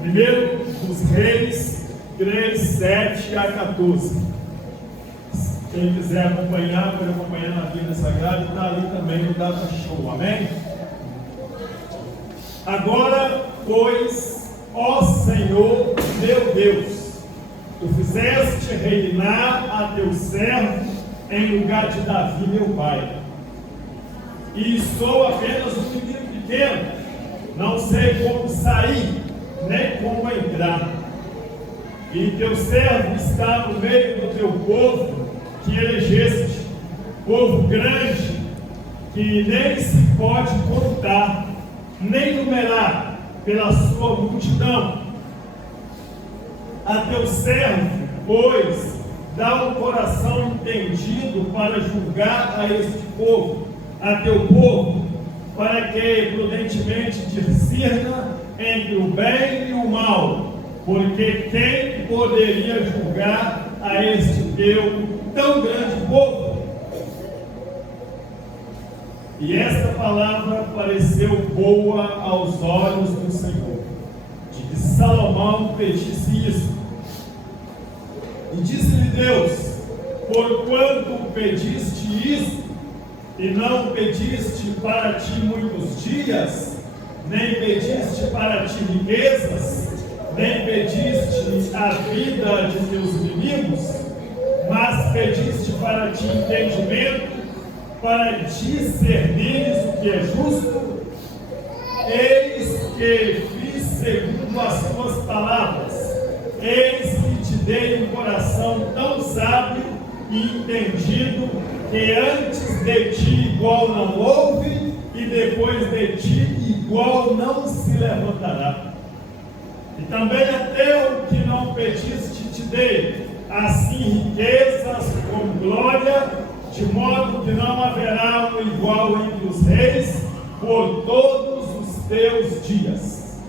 Primeiro dos Reis 3, 7 a 14. Quem quiser acompanhar, pode acompanhar na Bíblia Sagrada, está ali também no Data Show, amém? Agora, pois, ó Senhor meu Deus, tu fizeste reinar a teu servo em lugar de Davi, meu pai. E sou apenas um menino pequeno, não sei como sair, nem como entrar. E teu servo está no meio do teu povo, que elegeste, povo grande, que nem se pode contar, nem numerar pela sua multidão. A teu servo, pois, dá um coração entendido para julgar a este povo, a teu povo, para que prudentemente discirna entre o bem e o mal, porque quem poderia julgar a este teu tão grande povo? E esta palavra pareceu boa aos olhos do Senhor, de que Salomão pedisse isso. E disse-lhe Deus: porquanto pediste isso, e não pediste para ti muitos dias, nem pediste para ti riquezas, nem pediste a vida de teus inimigos, mas pediste para ti entendimento, para discernires o que é justo, eis que fiz segundo as tuas palavras, eis que te dei um coração tão sábio e entendido, que antes de ti igual não houve, e depois de ti igual não se levantará. E também até o que não pediste te dei, assim riquezas com glória, de modo que não haverá um igual entre os reis por todos os teus dias.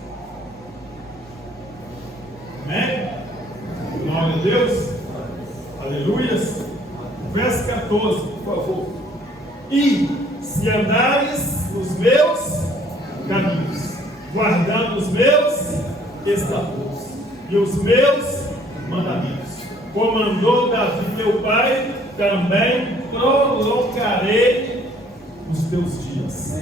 Amém? Glória a Deus. Aleluias. Verso 14, por favor. E se andares nos meus caminhos, guardando os meus estatutos e os meus mandamentos, como mandou Davi meu pai, também prolongarei os teus dias.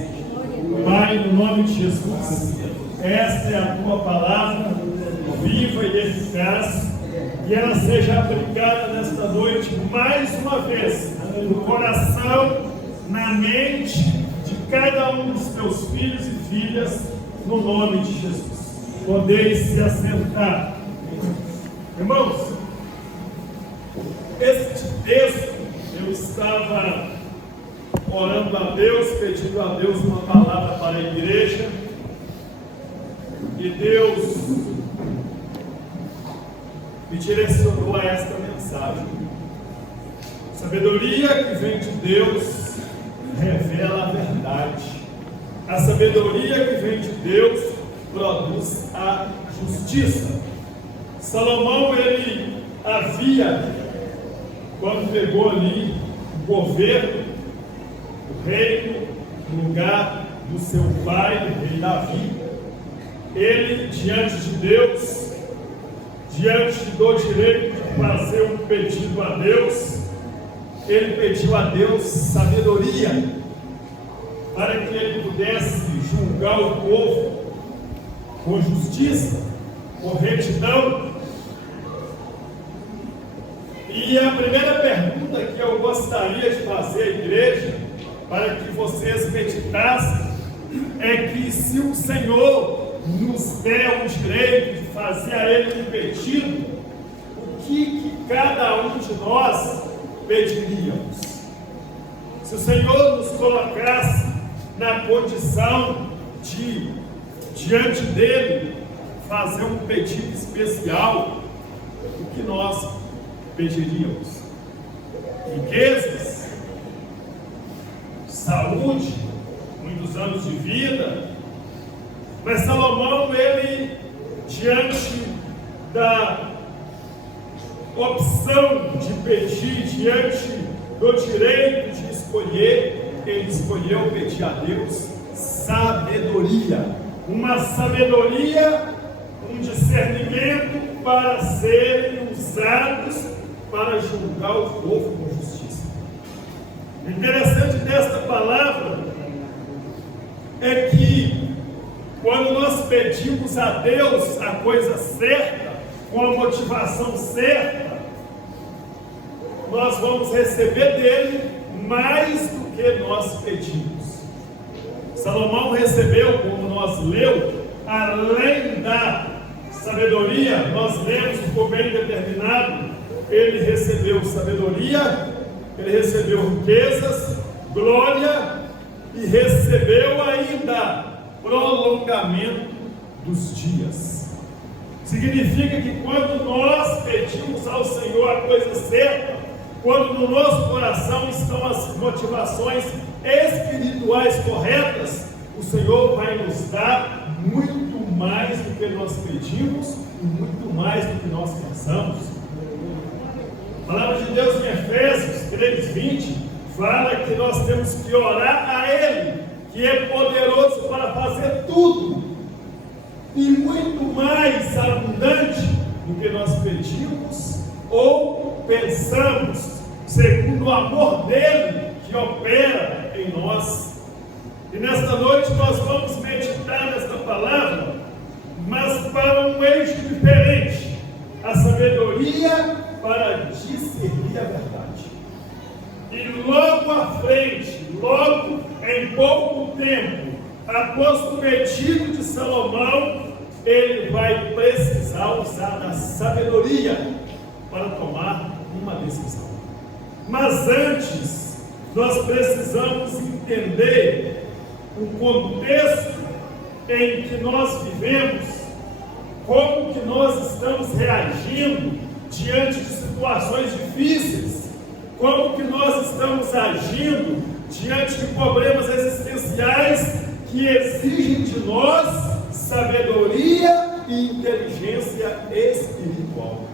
Pai, no nome de Jesus, esta é a tua palavra, viva e eficaz, e ela seja aplicada nesta noite mais uma vez no coração, na mente de cada um dos teus filhos e filhas, no nome de Jesus. Podeis se assentar. Irmãos, este texto eu estava orando a Deus, pedindo a Deus uma palavra para a igreja, e Deus me direcionou a esta mensagem. Sabedoria que vem de Deus revela a verdade. A sabedoria que vem de Deus produz a justiça. Salomão, ele havia, quando pegou ali o governo, o reino, no lugar do seu pai, o rei Davi, ele, diante de Deus, diante do direito de fazer um pedido a Deus, ele pediu a Deus sabedoria, para que ele pudesse julgar o povo com justiça, com retidão. E a primeira pergunta que eu gostaria de fazer à igreja, para que vocês meditassem, é que se o Senhor nos der o direito de fazer a Ele um pedido, o que cada um de nós pediríamos? Se o Senhor nos colocasse na condição de, diante dele, fazer um pedido especial, o que nós pediríamos? Riquezas, saúde, muitos anos de vida. Mas Salomão, ele, diante da opção de pedir, diante do direito de escolher, ele escolheu pedir a Deus sabedoria. Uma sabedoria, um discernimento discernimento para serem usados para julgar o povo com justiça. O interessante desta palavra é que quando nós pedimos a Deus a coisa certa, com a motivação certa, nós vamos receber dele mais do que nós pedimos. Salomão recebeu, como nós lemos, além da sabedoria, nós lemos, ficou bem determinado, ele recebeu sabedoria, ele recebeu riquezas, glória e recebeu ainda prolongamento dos dias. Significa que quando nós pedimos ao Senhor a coisa certa, quando no nosso coração estão as motivações espirituais corretas, o Senhor vai nos dar muito mais do que nós pedimos e muito mais do que nós pensamos. A palavra de Deus em Efésios 3:20 fala que nós temos que orar a Ele, que é poderoso para fazer tudo e muito mais abundante do que nós pedimos ou pensamos, segundo o amor dele que opera em nós. E nesta noite nós vamos meditar nesta palavra, mas para um eixo diferente: a sabedoria para discernir a verdade. E logo à frente, logo em pouco tempo, após o pedido de Salomão, ele vai precisar usar da sabedoria para tomar uma decisão. Mas antes, nós precisamos entender o contexto em que nós vivemos, como que nós estamos reagindo diante de situações difíceis, como que nós estamos agindo diante de problemas existenciais que exigem de nós sabedoria e inteligência espiritual.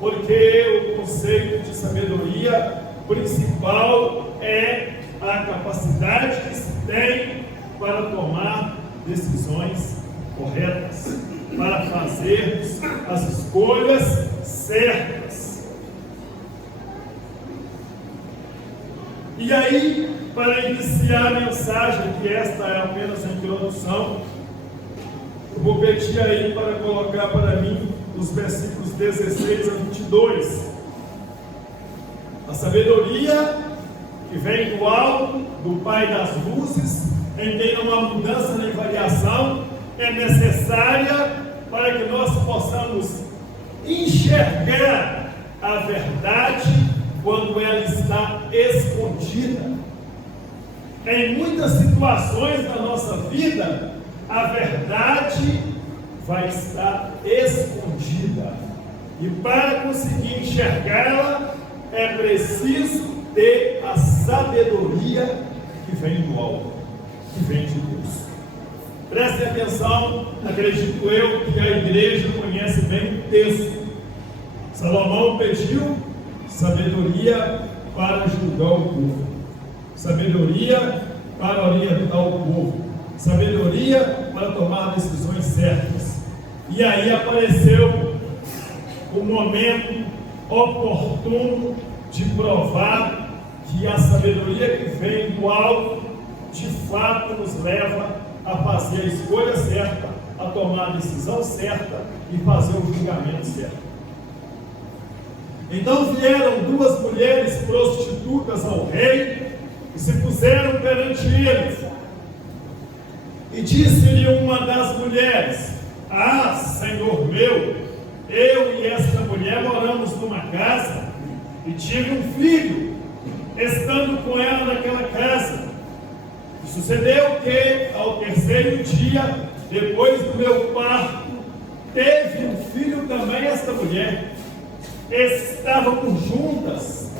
Porque o conceito de sabedoria principal é a capacidade que se tem para tomar decisões corretas, para fazermos as escolhas certas. E aí, para iniciar a mensagem, que esta é apenas a introdução, eu vou pedir aí para colocar para mim os versículos 16 a 22. A sabedoria que vem do alto, do Pai das luzes, em quem não há mudança nem variação, é necessária para que nós possamos enxergar a verdade quando ela está escondida. Em muitas situações da nossa vida, a verdade vai estar escondida. E para conseguir enxergá-la, é preciso ter a sabedoria que vem do alto, que vem de Deus. Prestem atenção, acredito eu que a igreja conhece bem o texto. Salomão pediu sabedoria para julgar o povo, sabedoria para orientar o povo, sabedoria para tomar decisões certas. E aí apareceu o momento oportuno de provar que a sabedoria que vem do alto de fato nos leva a fazer a escolha certa, a tomar a decisão certa e fazer o julgamento certo. Então vieram duas mulheres prostitutas ao rei e se puseram perante eles. E disse-lhe uma das mulheres: Ah, Senhor meu, eu e esta mulher moramos numa casa e tive um filho, estando com ela naquela casa. E sucedeu que, ao terceiro dia, depois do meu parto, teve um filho também esta mulher. Estávamos juntas,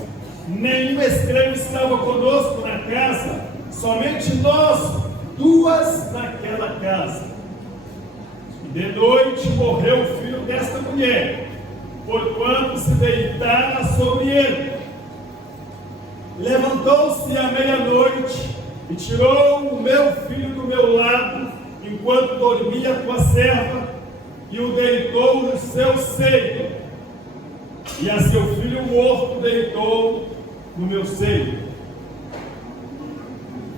nenhum estranho estava conosco na casa, somente nós duas naquela casa. E de noite morreu o filho desta mulher, porquanto se deitara sobre ele. Levantou-se à meia-noite e tirou o meu filho do meu lado enquanto dormia com a serva, e o deitou no seu seio, e a seu filho morto deitou no meu seio.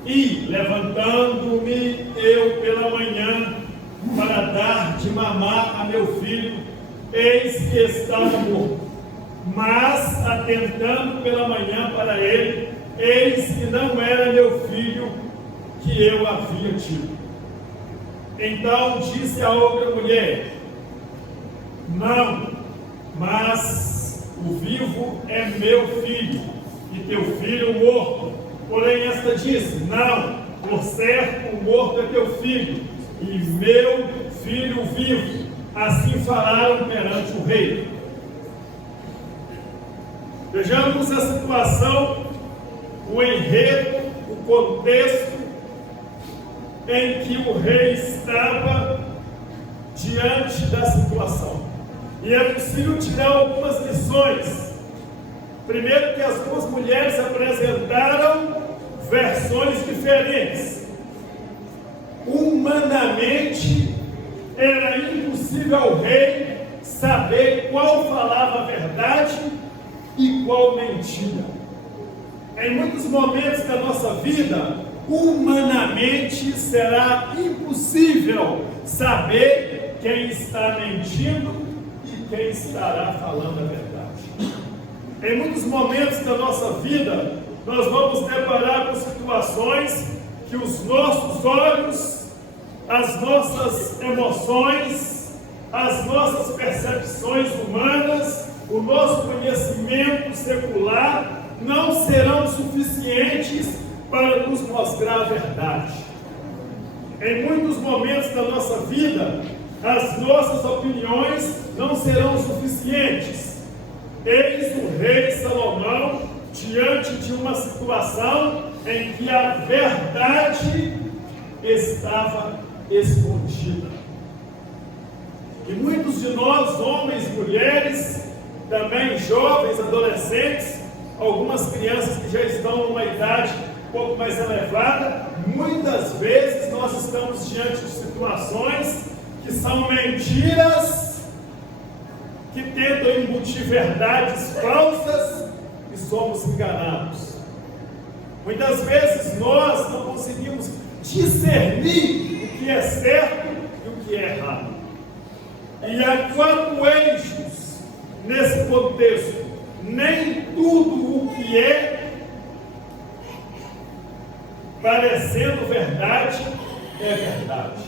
E, levantando-me eu pela manhã, para dar de mamar a meu filho, eis que estava morto. Mas, atentando pela manhã para ele, eis que não era meu filho que eu havia tido. Então disse a outra mulher: não, mas o vivo é meu filho, e teu filho morto. Porém esta disse: não, por certo o morto é teu filho, e meu filho vivo. Assim falaram perante o rei. Vejamos a situação, o enredo, o contexto em que o rei estava diante da situação. E é possível tirar algumas lições. Primeiro, que as duas mulheres apresentaram versões diferentes. Humanamente, era impossível ao rei saber qual falava a verdade e qual mentira. Em muitos momentos da nossa vida, humanamente será impossível saber quem está mentindo e quem estará falando a verdade. Em muitos momentos da nossa vida, nós vamos deparar com situações que os nossos olhos, as nossas emoções, as nossas percepções humanas, o nosso conhecimento secular não serão suficientes para nos mostrar a verdade. Em muitos momentos da nossa vida, as nossas opiniões não serão suficientes. Eis o rei Salomão diante de uma situação em que a verdade estava escondida. E muitos de nós, homens, mulheres, também jovens, adolescentes, algumas crianças que já estão numa idade um pouco mais elevada, muitas vezes nós estamos diante de situações que são mentiras, que tentam embutir verdades falsas e somos enganados. Muitas vezes nós não conseguimos discernir o que é certo e o que é errado. E há quatro eixos nesse contexto. Nem tudo o que é parecendo verdade é verdade.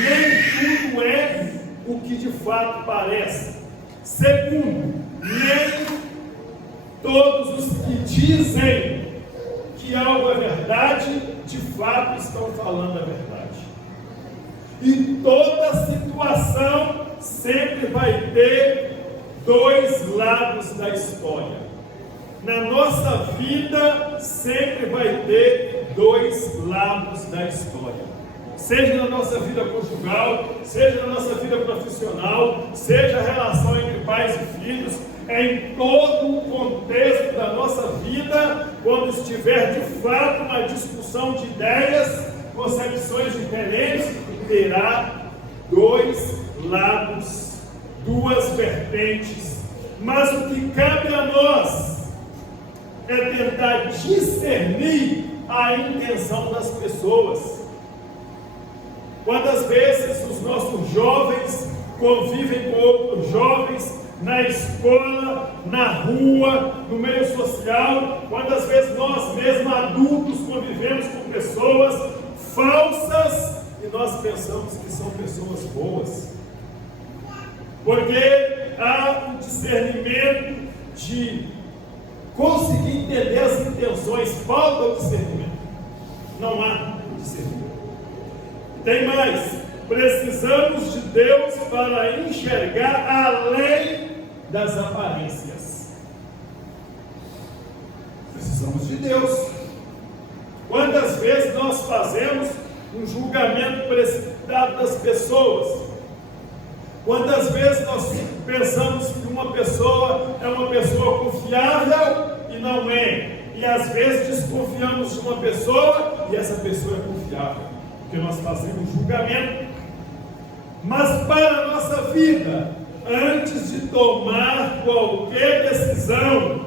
Nem tudo é o que de fato parece. Segundo, nem todos os que dizem que algo é verdade, de fato estão falando a verdade. E toda situação sempre vai ter dois lados da história. Na nossa vida sempre vai ter dois lados da história. Seja na nossa vida conjugal, seja na nossa vida profissional, seja a relação entre pais e filhos, em todo o contexto da nossa vida, quando estiver de fato uma discussão de ideias, concepções diferentes, terá dois lados, duas vertentes. Mas o que cabe a nós é tentar discernir a intenção das pessoas. Quantas vezes os nossos jovens convivem com outros jovens na escola, na rua, no meio social? Quantas vezes nós mesmos adultos convivemos com pessoas falsas e nós pensamos que são pessoas boas? Porque há um discernimento de conseguir entender as intenções, falta o discernimento. Não há discernimento. Tem mais, precisamos de Deus para enxergar além das aparências. Precisamos de Deus. Quantas vezes nós fazemos um julgamento precipitado das pessoas? Quantas vezes nós pensamos que uma pessoa é uma pessoa confiável e não é? E às vezes desconfiamos de uma pessoa e essa pessoa é confiável. porque nós fazemos julgamento. Mas para a nossa vida, antes de tomar qualquer decisão,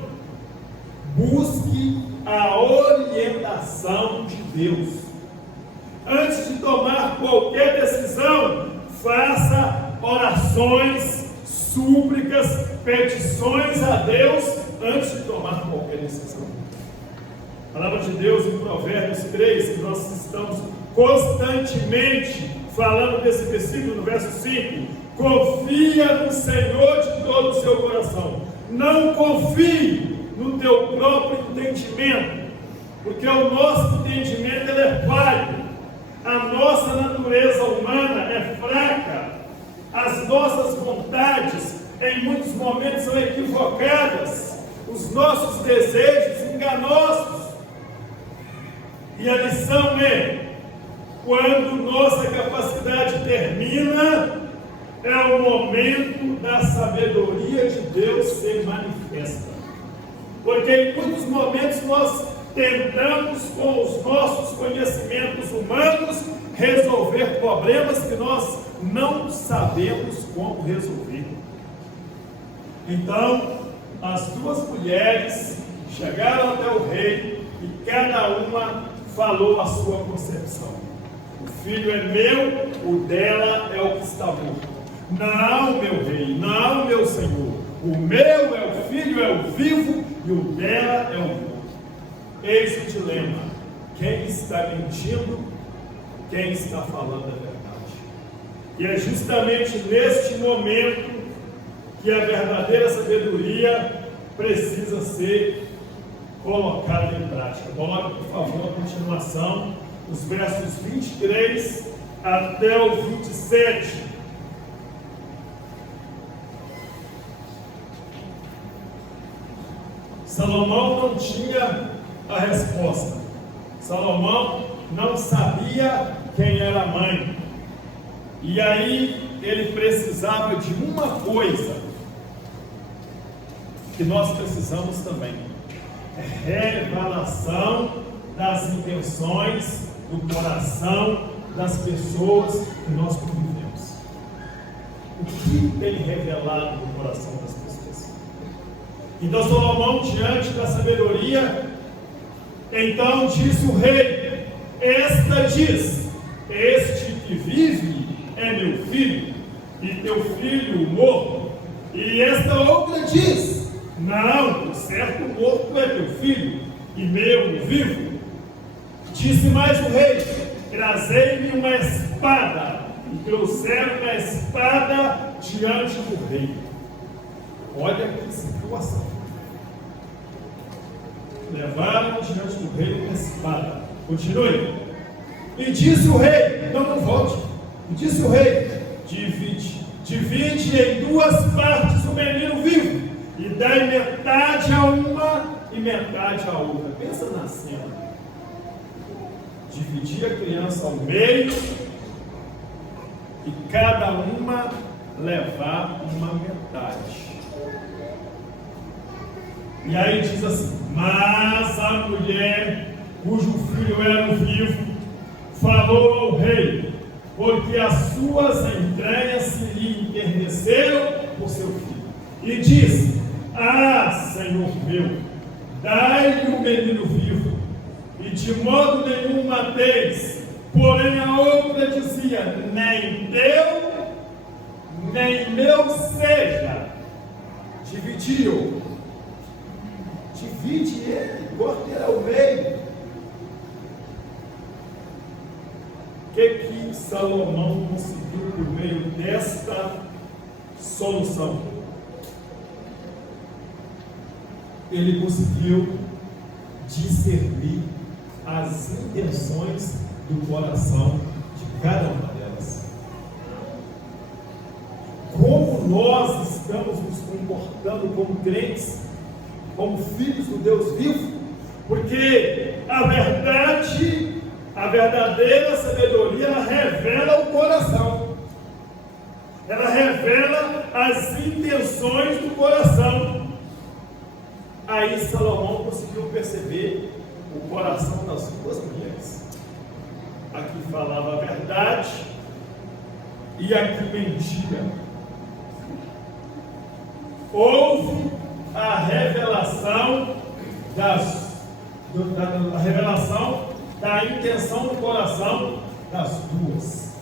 busque a orientação de Deus. Antes de tomar qualquer decisão, faça orações, súplicas, petições a Deus antes de tomar qualquer decisão. A palavra de Deus em Provérbios 3, que nós estamos constantemente falando desse versículo, no verso 5: confia no Senhor de todo o seu coração, não confie no teu próprio entendimento, porque o nosso entendimento ele é falho, a nossa natureza humana é fraca, as nossas vontades em muitos momentos são equivocadas, os nossos desejos enganosos. E a lição é: quando nossa capacidade termina, é o momento da sabedoria de Deus ser manifesta. Porque em muitos momentos nós tentamos, com os nossos conhecimentos humanos, resolver problemas que nós não sabemos como resolver. Então, as duas mulheres chegaram até o rei e cada uma falou a sua concepção. O filho é meu, o dela é o que está morto. Não, meu rei, não, meu senhor. O meu é o filho, é o vivo, e o dela é o morto. Eis o dilema: quem está mentindo, quem está falando a verdade. E é justamente neste momento que a verdadeira sabedoria precisa ser colocada em prática. Coloque, por favor, a continuação, os versos 23 até o 27. Salomão não tinha a resposta. Salomão não sabia quem era a mãe. E aí ele precisava de uma coisa que nós precisamos também: revelação das intenções do coração das pessoas que nós convivemos. O que tem revelado no coração das pessoas? Então Salomão, diante da sabedoria, então disse o rei: esta diz, este que vive é meu filho, e teu filho morto. E esta outra diz: não, o certo morto é teu filho, e meu vivo. Disse mais o rei: trazei-me uma espada. E trouxeram a espada diante do rei. Olha que situação. Levaram diante do rei uma espada. Continue. E disse o rei: não volte. E disse o rei: divide em duas partes o menino vivo, e dai metade a uma e metade a outra. Pensa na cena. Dividir a criança ao meio e cada uma levar uma metade. E aí diz assim: mas a mulher cujo filho era vivo falou ao rei, porque as suas entranhas se lhe enterneceram por seu filho, e disse: ah, Senhor meu, dai-lhe o menino vivo, e de modo nenhum mateis. Porém a outra dizia: nem teu, nem meu seja. Dividiu. Divide ele, corta ele ao meio. O que Salomão conseguiu por meio desta solução? Ele conseguiu discernir as intenções do coração de cada uma delas. Como nós estamos nos comportando como crentes, como filhos do Deus vivo? Porque a verdade, a verdadeira sabedoria, ela revela o coração. Ela revela as intenções do coração. Aí Salomão conseguiu perceber o coração das duas mulheres. a que falava a verdade e a que mentia. Houve a revelação da intenção do coração das duas.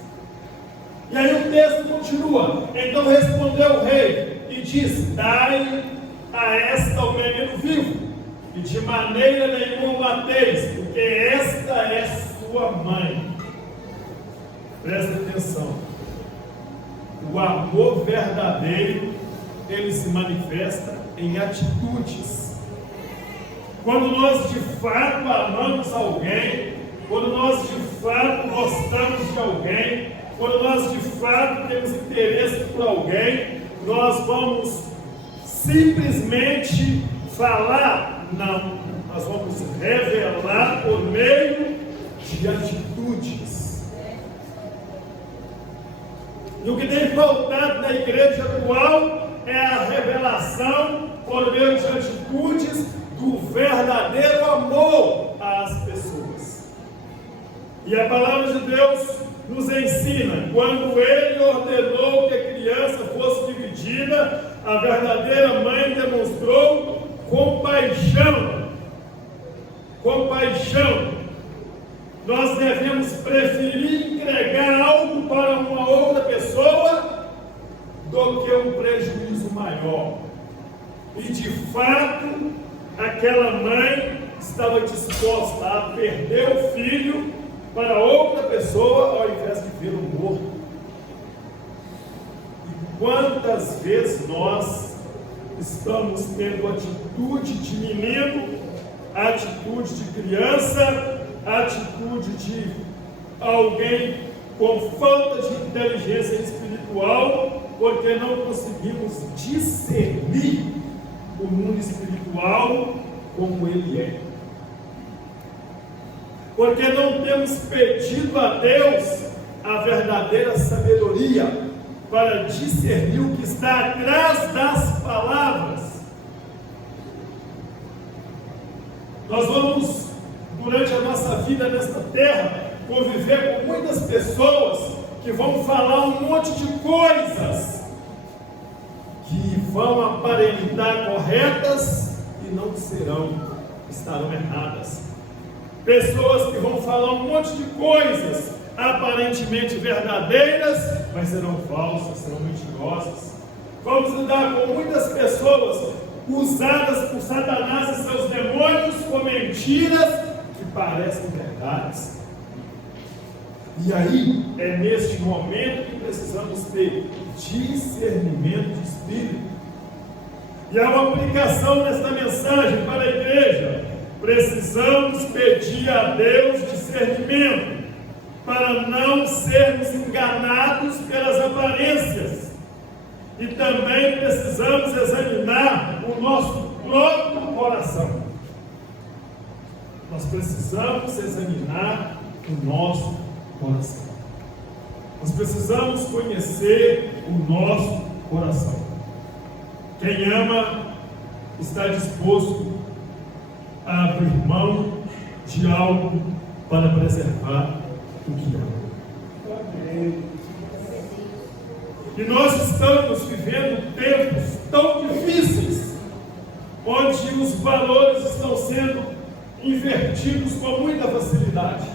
E aí o texto continua. Então respondeu o rei e disse: dai a esta o menino vivo, e de maneira nenhuma o mateis, porque esta é sua mãe. Presta atenção. O amor verdadeiro, ele se manifesta em atitudes. Quando nós de fato amamos alguém, quando nós de fato gostamos de alguém, quando nós de fato temos interesse por alguém, nós vamos simplesmente falar? Não, nós vamos revelar por meio de atitudes. E o que tem faltado na igreja atual é a revelação por meio de atitudes do verdadeiro amor às pessoas. E a palavra de Deus nos ensina, quando ele ordenou que a criança fosse dividida, a verdadeira mãe demonstrou compaixão. Compaixão. Nós devemos preferir entregar algo para uma outra pessoa do que um prejuízo maior. E de fato, aquela mãe estava disposta a perder o filho para outra pessoa ao invés de vê-lo morto. E quantas vezes nós estamos tendo atitude de menino, atitude de criança, atitude de alguém com falta de inteligência espiritual, porque não conseguimos discernir o mundo espiritual como ele é. Porque não temos pedido a Deus a verdadeira sabedoria para discernir o que está atrás das palavras. Nós vamos, durante a nossa vida nesta terra, conviver com muitas pessoas que vão falar um monte de coisas que vão aparentar corretas e não estarão erradas. Pessoas que vão falar um monte de coisas aparentemente verdadeiras, mas serão falsas, serão mentirosas. Vamos lidar com muitas pessoas usadas por Satanás e seus demônios com mentiras que parecem verdades. E aí, é neste momento que precisamos ter discernimento de espírito. E há uma aplicação nesta mensagem para a igreja. Precisamos pedir a Deus discernimento para não sermos enganados pelas aparências. E também precisamos examinar o nosso próprio coração. Nós precisamos examinar o nosso coração. Nós precisamos conhecer o nosso coração. Quem ama está disposto a abrir mão de algo para preservar o que ama. E nós estamos vivendo tempos tão difíceis, onde os valores estão sendo invertidos com muita facilidade.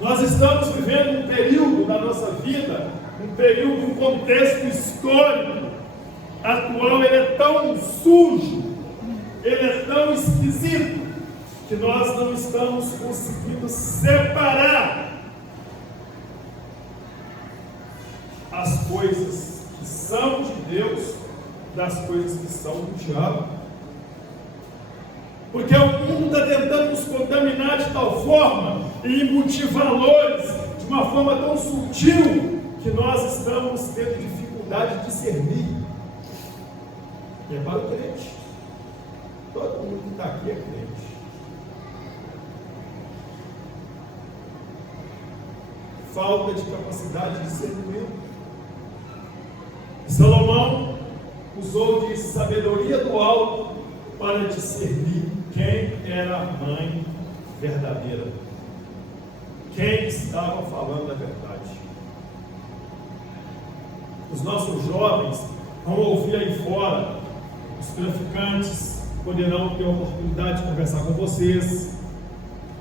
Nós estamos vivendo um período da nossa vida, um contexto histórico atual, ele é tão sujo, ele é tão esquisito, que nós não estamos conseguindo separar as coisas que são de Deus das coisas que são do diabo. Porque o mundo está tentando nos contaminar de tal forma e embutir valores de uma forma tão sutil que nós estamos tendo dificuldade de discernir. E é para o crente. Todo mundo que está aqui é crente. Falta de capacidade de discernimento. Salomão usou de sabedoria do alto para discernir quem era a mãe verdadeira. quem estava falando a verdade. Os nossos jovens vão ouvir aí fora, os traficantes poderão ter a oportunidade de conversar com vocês,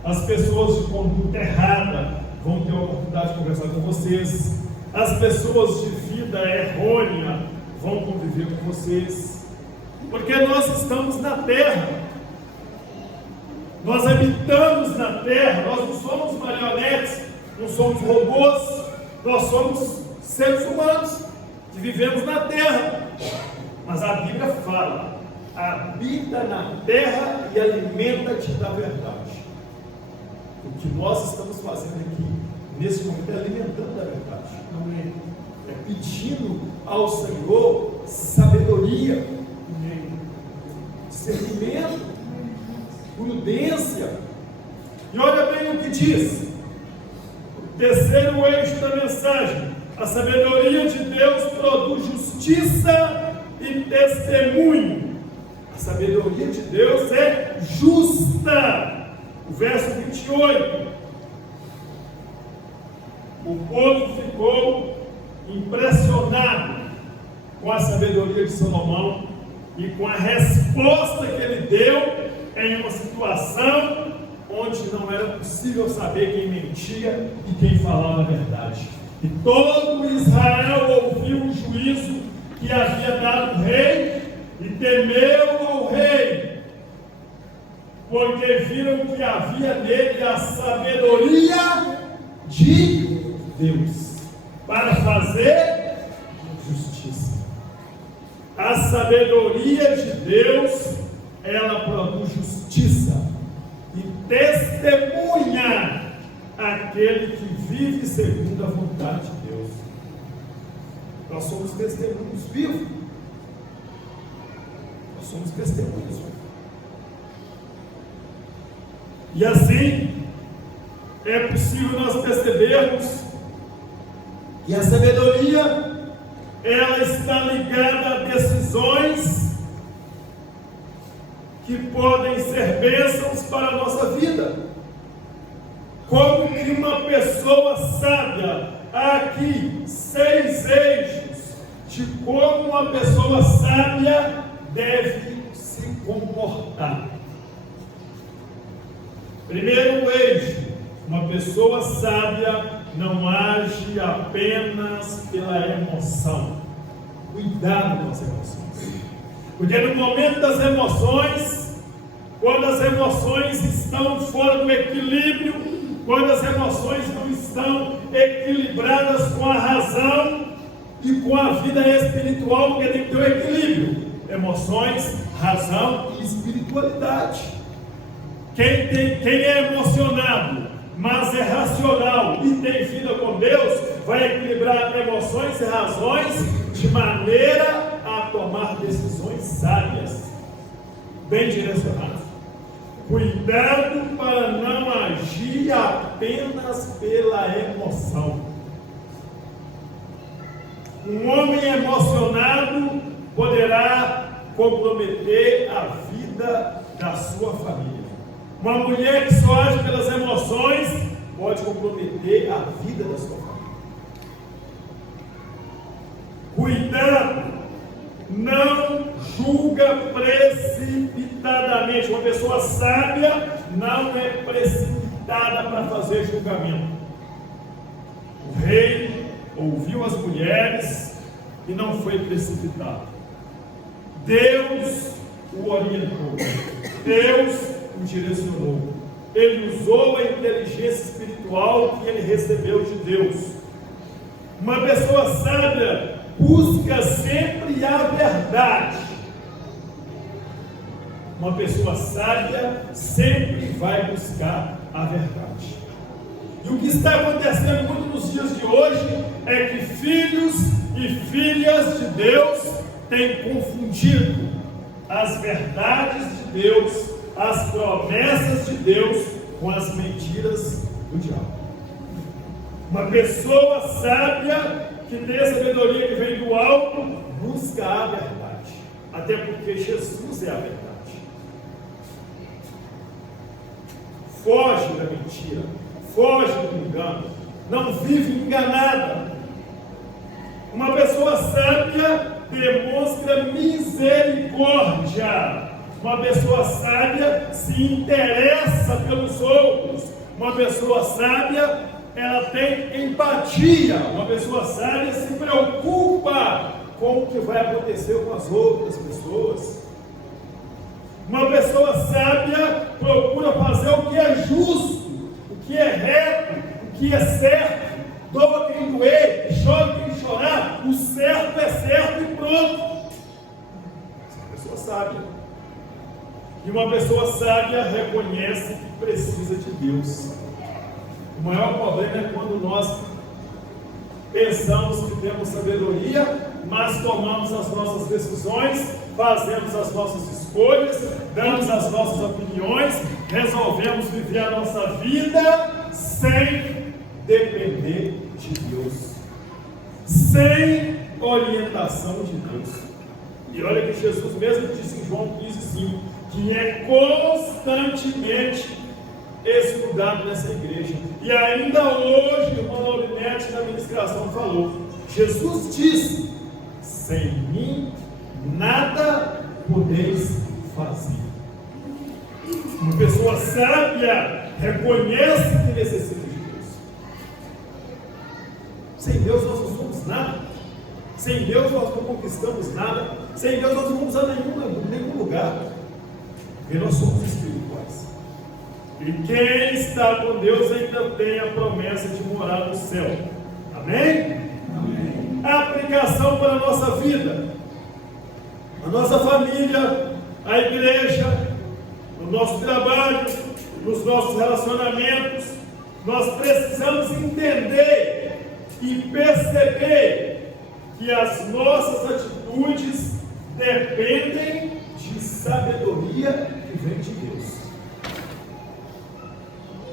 as pessoas de conduta errada vão ter a oportunidade de conversar com vocês, as pessoas de vida errônea vão conviver com vocês, porque nós estamos na terra, nós habitamos na terra, nós não somos marionetes, não somos robôs, nós somos seres humanos que vivemos na terra. Mas a Bíblia fala: habita na terra e alimenta-te da verdade. O que nós estamos fazendo aqui nesse momento é alimentando a verdade. Amém. É pedindo ao Senhor sabedoria, amém, discernimento, prudência. E olha bem o que diz o terceiro eixo da mensagem: a sabedoria de Deus produz justiça e testemunho. A sabedoria de Deus é justa. O verso 28. O povo ficou impressionado com a sabedoria de Salomão e com a resposta que ele deu em uma situação onde não era possível saber quem mentia e quem falava a verdade. E todo Israel ouviu o juízo que havia dado o rei e temeu ao rei, porque viram que havia nele a sabedoria de Deus para fazer justiça. A sabedoria de Deus, ela produz justiça e testemunha aquele que vive segundo a vontade de Deus. Nós somos testemunhos vivos. Nós somos testemunhos vivos. E assim, é possível nós percebermos que a sabedoria, ela está ligada a decisões que podem ser bênçãos para a nossa vida. Como que uma pessoa sábia, há aqui 6 eixos de como uma pessoa sábia deve se comportar. Primeiro eixo: uma pessoa sábia não age apenas pela emoção. Cuidado com as emoções, porque no momento das emoções, quando as emoções estão fora do equilíbrio, quando as emoções não estão equilibradas com a razão e com a vida espiritual, porque tem que ter um equilíbrio: emoções, razão e espiritualidade. Quem é emocionado, mas é racional e tem vida com Deus, vai equilibrar emoções e razões de maneira a tomar decisões sábias, bem direcionadas. Cuidado para não agir apenas pela emoção. Um homem emocionado poderá comprometer a vida da sua família. Uma mulher que só age pelas emoções pode comprometer a vida da sua família. Cuidado, não julga precipitadamente. Uma pessoa sábia não é precipitada para fazer julgamento. O rei ouviu as mulheres e não foi precipitado. Deus o orientou. Deus o direcionou. Ele usou a inteligência espiritual que ele recebeu de Deus. Uma pessoa sábia busca sempre a verdade. Uma pessoa sábia sempre vai buscar a verdade. E o que está acontecendo muito nos dias de hoje é que filhos e filhas de Deus têm confundido as verdades de Deus, as promessas de Deus, com as mentiras do diabo. Uma pessoa sábia que tem a sabedoria que vem do alto busca a verdade, até porque Jesus é a verdade. Foge da mentira, foge do engano, não vive enganada. Uma pessoa sábia demonstra misericórdia. Uma pessoa sábia se interessa pelos outros. Uma pessoa sábia, ela tem empatia. Uma pessoa sábia se preocupa com o que vai acontecer com as outras pessoas. Uma pessoa sábia procura fazer o que é justo, o que é reto, o que é certo. Doa quem doer, chora quem chorar. O certo é certo e pronto. Essa é uma pessoa sábia. E uma pessoa sábia reconhece que precisa de Deus. O maior problema é quando nós pensamos que temos sabedoria, mas tomamos as nossas decisões, fazemos as nossas escolhas, damos as nossas opiniões, resolvemos viver a nossa vida sem depender de Deus, sem orientação de Deus. E olha que Jesus mesmo disse em João 15,5, que é constantemente estudado nessa igreja. E ainda hoje, o irmão Laurinete na ministração falou, Jesus disse, sem mim nada podeis fazer. Uma pessoa sábia reconhece que necessita de Deus. Sem Deus nós não somos nada. Sem Deus nós não conquistamos nada. Sem Deus nós não vamos a nenhum lugar. Porque nós somos espirituais. E quem está com Deus ainda tem a promessa de morar no céu. Amém? Amém. A aplicação para a nossa vida, a nossa família, a igreja, no nosso trabalho, nos nossos relacionamentos, nós precisamos entender e perceber que as nossas atitudes dependem de sabedoria que vem de Deus.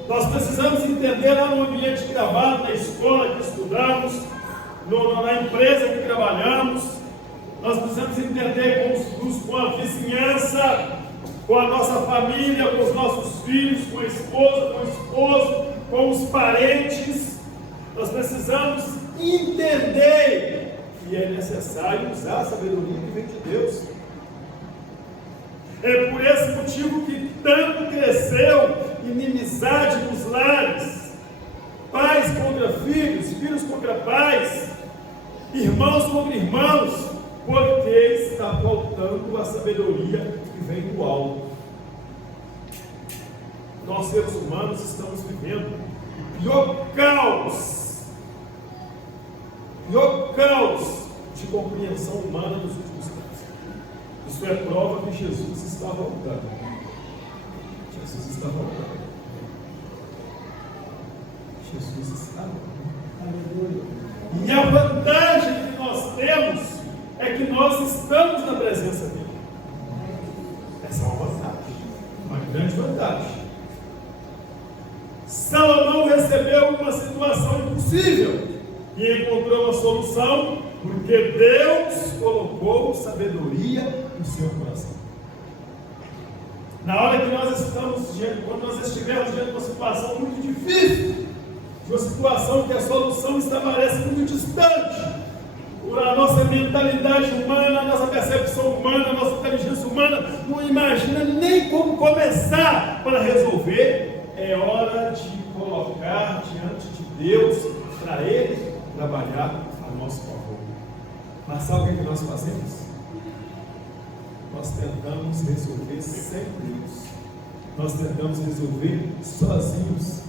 Nós precisamos entender lá no ambiente de trabalho, na escola que estudamos, na empresa que trabalhamos, nós precisamos entender com a vizinhança, com a nossa família, com os nossos filhos, com a esposa, com o esposo, com os parentes. Nós precisamos entender que é necessário usar a sabedoria que vem de Deus. É por esse motivo que tanto cresceu inimizade nos lares, pais contra filhos, filhos contra pais, irmãos contra irmãos, porque está faltando a sabedoria que vem do alto. Nós, seres humanos, estamos vivendo o pior caos de compreensão humana nos últimos tempos. Isso é prova que Jesus está voltando. Jesus está voltando. Jesus está voltando. E a vantagem que nós temos é que nós estamos na presença dele. Essa é uma vantagem, uma grande vantagem. Salomão recebeu uma situação impossível e encontrou uma solução, porque Deus colocou sabedoria no seu coração. Na hora que nós estamos diante, quando nós estivermos diante de uma situação muito difícil, de uma situação que a solução parece muito distante, a nossa mentalidade humana, a nossa percepção humana, a nossa inteligência humana não imagina nem como começar para resolver, é hora de colocar diante de Deus para Ele trabalhar a nosso favor. Mas sabe o que nós fazemos? Nós tentamos resolver sem Deus. Nós tentamos resolver sozinhos.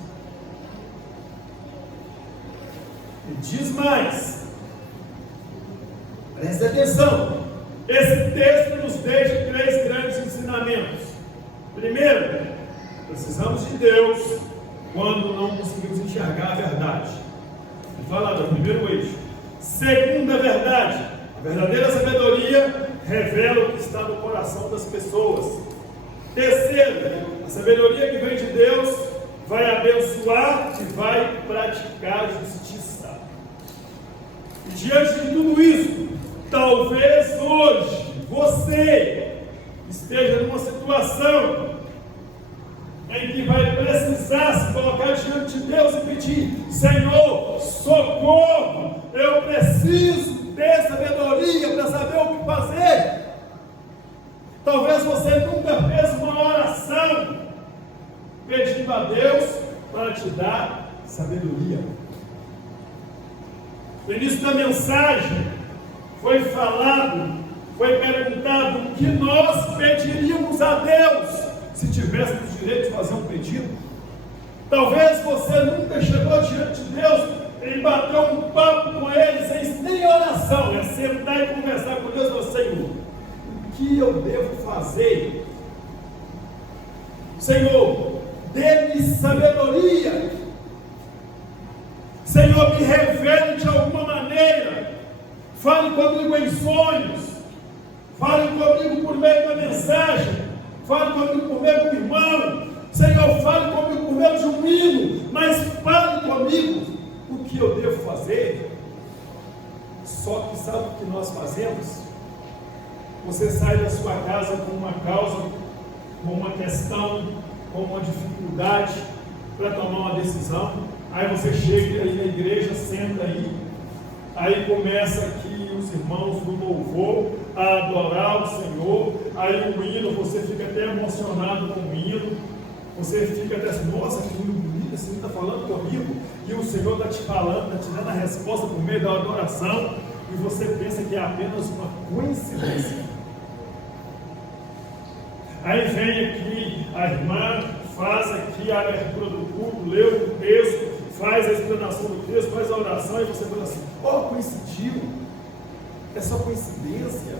E diz mais, preste atenção, esse texto nos deixa 3 grandes ensinamentos. Primeiro, precisamos de Deus quando não conseguimos enxergar a verdade. Vou falar do primeiro eixo. Segunda verdade, a verdadeira sabedoria revela o que está no coração das pessoas. Terceiro, a sabedoria que vem de Deus vai abençoar e vai praticar justiça. E diante de tudo isso, talvez hoje você esteja numa situação em que vai precisar se colocar diante de Deus e pedir: Senhor, socorro, eu preciso ter sabedoria para saber o que fazer. Talvez você nunca fez uma oração pedindo a Deus para te dar sabedoria. No início da mensagem foi falado, foi perguntado o que nós pediríamos a Deus se tivéssemos direito de fazer um pedido. Talvez você nunca chegou diante de Deus e bateu um papo com Ele sem nem oração, é sentar e conversar com Deus e falar: Senhor, o que eu devo fazer? Senhor, dê-me sabedoria. Senhor, me revele de alguma maneira. Fale comigo em sonhos. Fale comigo por meio da mensagem. Fale comigo por meio do irmão. Senhor, fale comigo por meio de um hino. Mas fale comigo o que eu devo fazer. Só que sabe o que nós fazemos? Você sai da sua casa com uma causa, com uma questão, com uma dificuldade para tomar uma decisão. Aí você chega aí na igreja, senta aí começa aqui os irmãos do louvor a adorar o Senhor. Aí o hino, você fica até emocionado com o hino. Você fica até assim: nossa, que hino bonito, esse hino está falando comigo. E o Senhor está te falando, está te dando a resposta por meio da adoração. E você pensa que é apenas uma coincidência. Aí vem aqui a irmã, faz aqui a abertura do culto, lê o texto, faz a explanação do texto, faz a oração, e você fala assim: coincidiu, é só coincidência.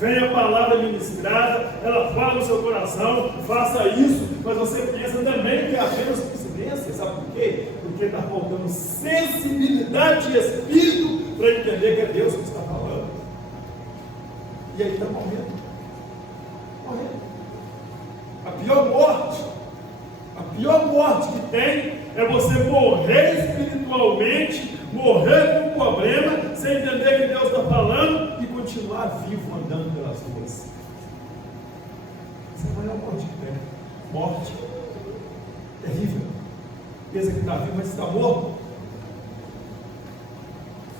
Vem a palavra ministrada, ela fala no seu coração, faça isso, mas você pensa também que é apenas coincidência. Sabe por quê? Porque está faltando sensibilidade de espírito para entender que é Deus que está falando. E aí está morrendo. A pior morte que tem é você morrer espiritualmente, morrer com um problema, sem entender que Deus está falando e continuar vivo andando pelas ruas. Essa é a maior morte que tem. Morte terrível. Pensa que está vivo, mas está morto.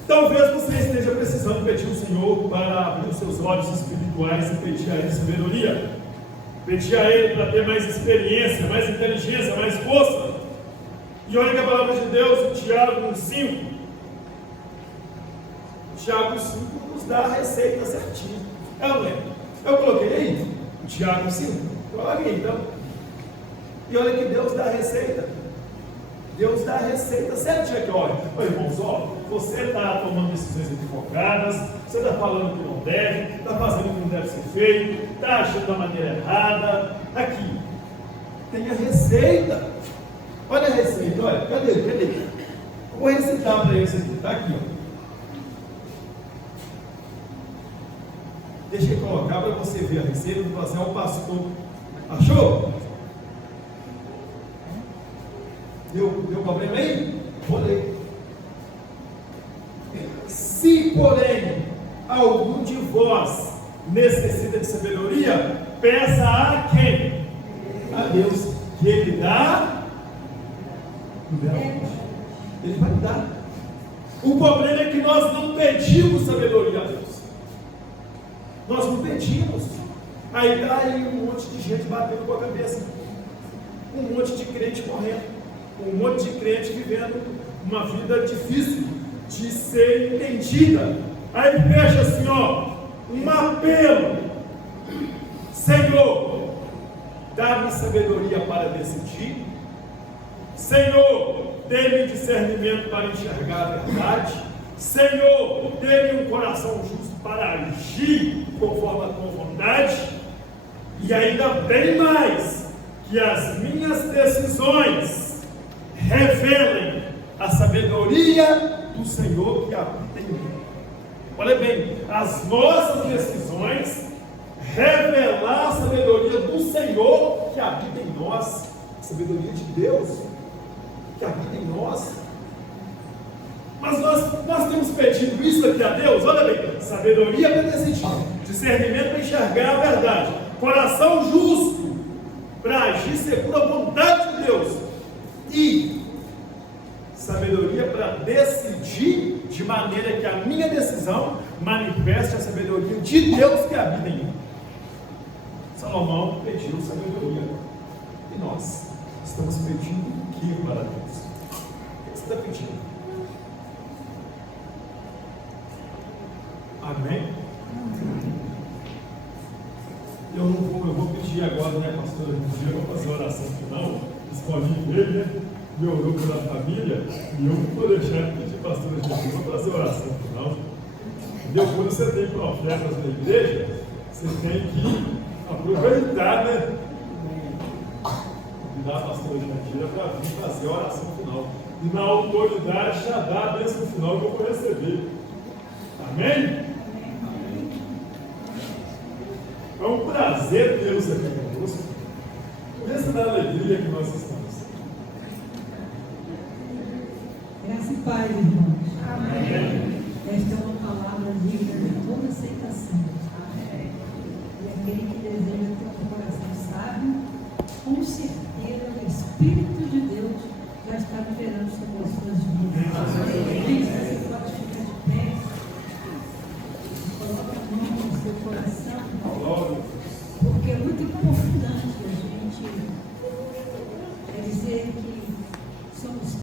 Talvez você esteja precisando pedir ao Senhor para abrir os seus olhos espirituais e pedir a Ele sabedoria. Pedir a Ele para ter mais experiência, mais inteligência, mais força. E olha que a palavra de Deus, em Tiago 5. Tiago 5 nos dá a receita certinha. Eu coloquei aí, Tiago 5. Coloquei então. E olha que Deus dá a receita. Deus dá a receita certinha aqui. Olha, irmãos, você está tomando decisões equivocadas, você está falando que não deve, está fazendo o que não deve ser feito, está achando da maneira errada. Aqui, tem a receita. Olha a receita, olha, cadê? Vou recitar para eles aqui, está aqui, ó. Deixa eu colocar para você ver a receita do fazer ao pastor. Achou? Deu problema aí? Vou ler. Se, porém, algum de vós necessita de sabedoria, peça a quem? A Deus, que Ele dá. Ele vai dar. O problema é que nós não pedimos sabedoria a Deus. Nós não pedimos. Aí dá aí um monte de gente batendo com a cabeça, um monte de crente morrendo, um monte de crente vivendo uma vida difícil de ser entendida. Aí fecha assim, um apelo: Senhor, dá-me sabedoria para decidir. Senhor, dê-me discernimento para enxergar a verdade. Senhor, dê-me um coração justo para agir conforme a tua vontade. E ainda bem mais, que as minhas decisões revelem a sabedoria do Senhor que habita em mim. Olha bem, as nossas decisões revelar a sabedoria do Senhor que habita em nós, a sabedoria de Deus que habita em nós. Mas nós temos pedido isso aqui a Deus. Olha bem, sabedoria para decidir, discernimento para enxergar a verdade, coração justo para agir segundo a vontade de Deus, e sabedoria para decidir de maneira que a minha decisão manifeste a sabedoria de Deus que habita em mim. Salomão pediu sabedoria, e nós estamos pedindo o que para Deus? O que você está pedindo? Amém? Eu vou pedir agora, né, pastora, para fazer a oração final. Escolhi ele, né, meu grupo da família, e eu não vou deixar de pedir, pastora Jesus, para fazer a oração final. Entendeu? Quando você tem profetas na igreja, você tem que aproveitar, né? Convidar a pastora Jandira para vir fazer a oração final. E na autoridade já dá a bênção final que eu vou receber. Amém? É um prazer tê-los aqui conosco. Pensa na alegria que nós estamos. Graça e paz, irmãos. Amém. Esta é uma palavra digna de toda aceitação. Amém. E aquele que deseja ter um coração sábio, com certeza o Espírito